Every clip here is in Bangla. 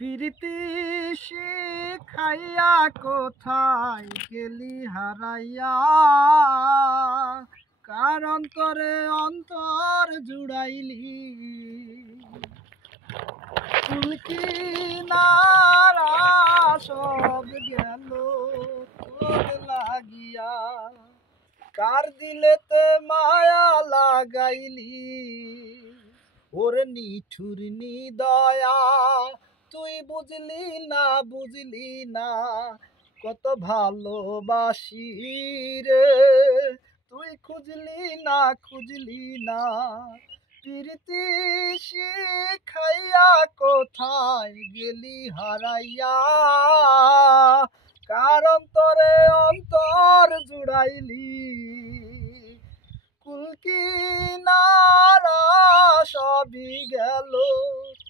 প্রীতি শিখাইয়া কোথায় গেলি হারাইয়া, কার অন্তরে অন্তর জুড়াইলি। ফুল কিনারা সব গেল তোর লাগিয়া, কার দিলেতে মায়া লাগাইলি। ওরে নিঠুর নিদয়া তুই বুঝলি না, বুঝলি না কত ভালোবাসি রে। তুই খুঁজলি না, খুঁজলি না প্রীতি শিখাইয়া কোথায় গেলি হারাইয়া, কার অন্তরে অন্তর জুড়াইলি। কুল কিনারা সবই গেল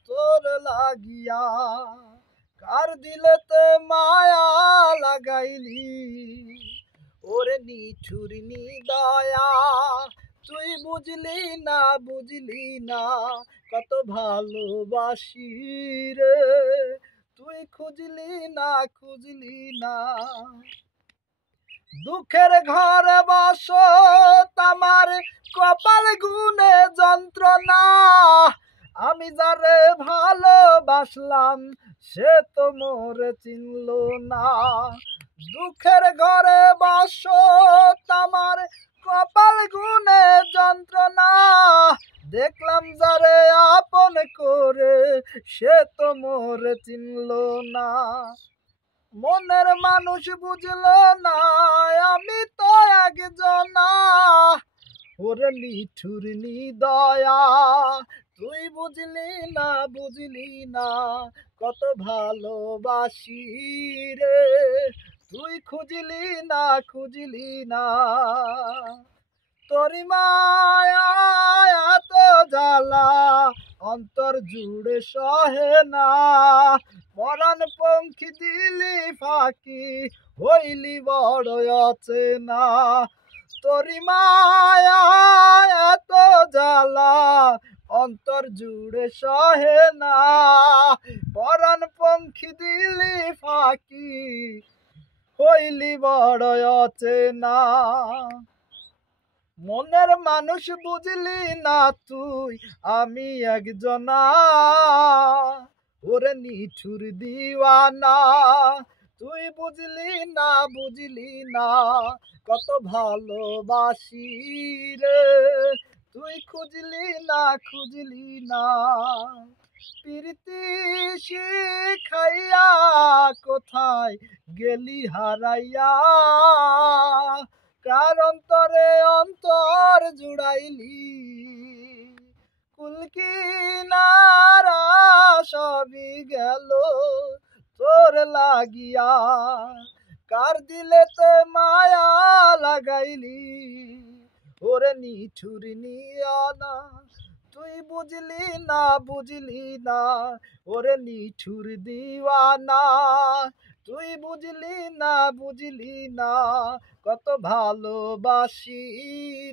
তোর লাগিয়া, কার দিলেতে মায়া লাগাইলি। ওরে নিঠুর নিদয়া তুই বুঝলি না, বুঝলি না কত ভালোবাসি রে। তুই খুঁজলি না, খুঁজলি না। দুঃখের ঘরে বসো আমার কপাল গুনে যন্ত্রণা, আমি যারে ভালোবাসলাম সে তো মোরে চিনল না। দুঃখের ঘরে বসো আমার কপাল গুনে যন্ত্রণা, দেখলাম যারে আপন করে সে তো মোরে চিনল না। মনের মানুষ বুঝলো না আমি তো একজনা, ওরে নিঠুর নিদয়া তুই বুঝলি না, বুঝলি না কত ভালোবাসি রে। তুই খুঁজলি না, খুঁজলি না। তোরি মায়া এত জ্বালা অন্তর জুড়ে সহে না, পরাণ পঙ্খী দিলি ফাঁকি হইলি বড় অচেনা। তোরি মায়া এত জ্বালা অন্তর জুড়ে সহে না, পরাণ পঙ্খী দিলি ফাঁকি হইলি বড় অচেনা। মনের মানুষ বুঝলি না তুই আমি একজনা, ওরে নিঠুর দিওয়ানা তুই বুঝলি না, বুঝলি না কত ভালোবাসি রে। তুই খুঁজলি না, খুঁজলি না প্রীতি শিখাইয়া কোথায় গেলি হারাইয়া, কার অন্তরে অন্তর জুড়াইলি। কুল কিনারা সবই গেল তোর লাগিয়া, কার দিলেতে মায়া লাগাইলি। ওরে নিঠুর নিয়ানা তুই বুঝলি না, বুঝলি না ওরে নিঠুর দিওয়ানা তুই বুঝলি না, বুঝলি না কত ভালোবাসি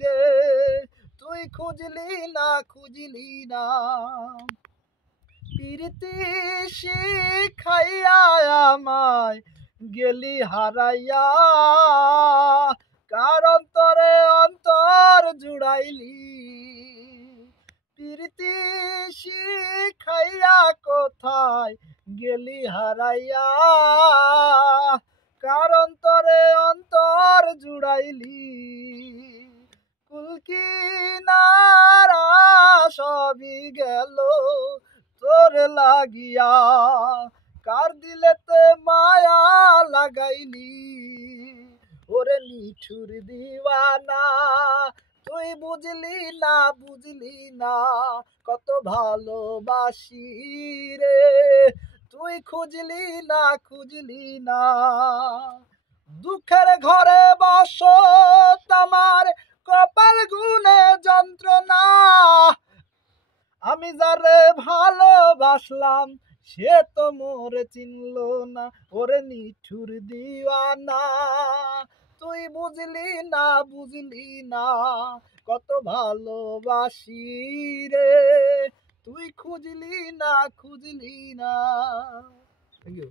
রে। তুই খুঁজলি না, খুঁজলি না প্রীতি শিখাইয়া আমায় গেলি হারাইয়া, কার অন্তরে অন্তর জুড়াইলি। প্রীতি শিখাইয়া কোথায় গেলি হারাইয়া, কার অন্তরে অন্তর জুড়াইলি। কুল কিনারা সবই গেল তোর লাগিয়া, কার দিলেতে মায়া লাগাইলি। ওরে নিঠুর দিওয়ানা তুই বুঝলি না, বুঝলি না কত ভালোবাসি রে। তুই খুঁজলি না, খুঁজলি না। দুঃখের ঘরে বসো আমার কপাল গুনে যন্ত্রণা, আমি যারে ভালোবাসলাম সে তো মোরে চিনল না। ওরে নিঠুর দিওয়ানা তুই বুঝলি না, বুঝলি না কত ভালোবাসি রে। তুই খুঁজলি না, খুঁজলি না। Thank you.